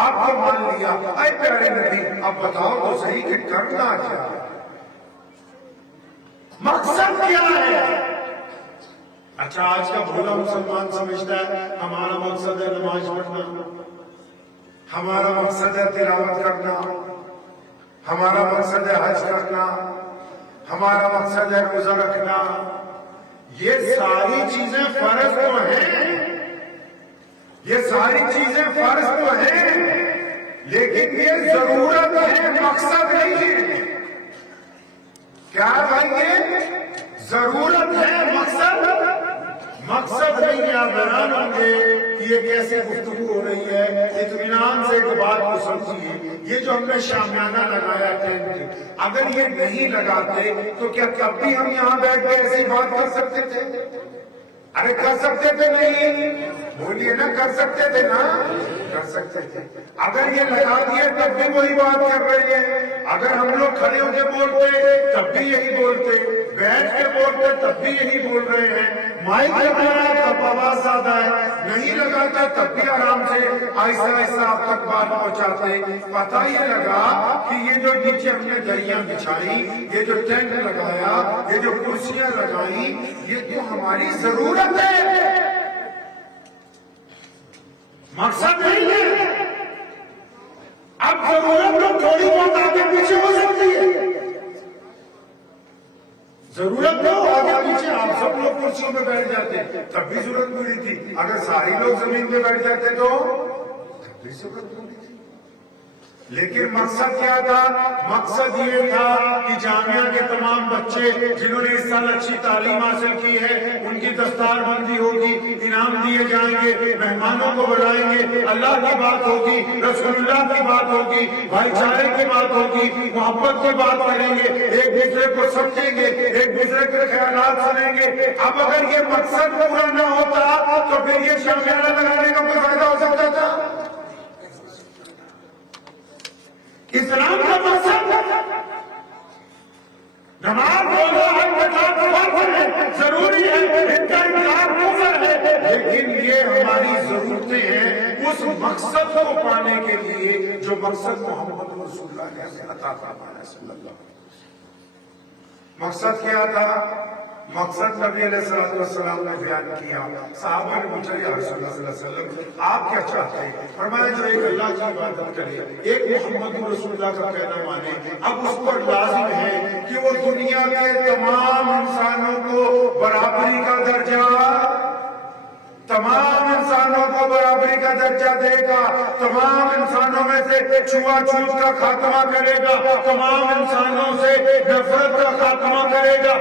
آپ کو مان لیا. اے پیارے نبی اب بتاؤ تو صحیح کہ کرنا کیا ہے, مقصد کیا ہے؟ اچھا آج کا بھولا مسلمان سمجھتا ہے ہمارا مقصد ہے نماز پڑھنا, ہمارا مقصد ہے تلاوت کرنا, ہمارا مقصد ہے حج کرنا, ہمارا مقصد ہے روزہ رکھنا. یہ ساری چیزیں فرض تو ہیں, یہ ساری چیزیں فرض تو ہیں, لیکن یہ ضرورت ہے, مقصد نہیں ہے. کیا بھائی یہ ضرورت ہے, مقصد نہیں ہے. آپ حیران ہوں گے کہ یہ کیسے گفتگو ہو رہی ہے. اطمینان سے ایک بات کو سمجھیے, یہ جو ہم نے شامیانہ لگایا ٹینٹ, اگر یہ نہیں لگاتے تو کیا کب بھی ہم یہاں بیٹھ کے ایسی بات کر سکتے تھے؟ ارے کر سکتے تھے نہیں؟ بولیے نا, کر سکتے تھے نا, کر سکتے تھے. اگر یہ لگا دیے تب بھی وہی بات کر رہے ہیں. اگر ہم لوگ کھڑے ہو کے بولتے تب بھی یہی بولتے, بیٹھ کے بولتے تب بھی یہی بول رہے ہیں. مائک لگانا ہے تب آواز زیادہ ہے, نہیں لگاتا تب بھی آرام سے آہستہ آہستہ آپ تک بات پہنچاتے. پتہ یہ لگا کہ یہ جو نیچے ہم نے دریاں بچھائی, یہ جو ٹینٹ لگایا, یہ جو کرسیاں لگائی, یہ تو ہماری ضرورت ہے, مقصد نہیں ہے. اب ضرورت تو تھوڑی بہت آگے پیچھے ہو سکتی ہے, ضرورت تو آگے پیچھے. آپ سب لوگ کرسیوں پہ بیٹھ جاتے تب بھی ضرورت پوری تھی, اگر سارے لوگ زمین پہ بیٹھ جاتے تو تب بھی ضرورت پوری تھی. لیکن مقصد کیا تھا؟ مقصد یہ تھا کہ جامعہ کے تمام بچے جنہوں نے اس سال اچھی تعلیم حاصل کی ہے ان کی دستار بندی ہوگی, انعام دیے جائیں گے, مہمانوں کو بلائیں گے, اللہ کی بات ہوگی, رسول اللہ کی بات ہوگی, بھائی چارے کی بات ہوگی, محبت کی بات کریں گے, ایک دوسرے کو سمجھیں گے, ایک دوسرے کے خیالات سنیں گے. اب اگر یہ مقصد پورا نہ ہوتا تو پھر یہ شامیانہ لگانے کا کوئی فائدہ ہو سکتا تھا؟ اسلام کا مقصد نماز روزہ حج زکات فرض ہے, ضروری ہے, ان کا انکار کفر ہے, لیکن یہ ہماری ضرورتیں ہیں اس مقصد کو پانے کے لیے جو مقصد محمد رسول اللہ نے عطا فرمایا صلی اللہ علیہ وسلم. مقصد کیا تھا؟ مقصد نبی علیہ السلام نے بیان کیا. صحابہ نے پوچھا یا رسول اللہ صلی اللہ علیہ وسلم آپ کیا چاہتے ہیں؟ فرمایا جو ایک اللہ کی عبادت کرے, ایک محمد رسول اللہ کا کہنا مانے. اب اس پر لازم ہے کہ وہ دنیا کے تمام انسانوں کو برابری کا درجہ, تمام انسانوں کو برابری کا درجہ دے گا, تمام انسانوں میں سے چھوا چھوت کا خاتمہ کرے گا, تمام انسانوں سے نفرت کا خاتمہ کرے گا.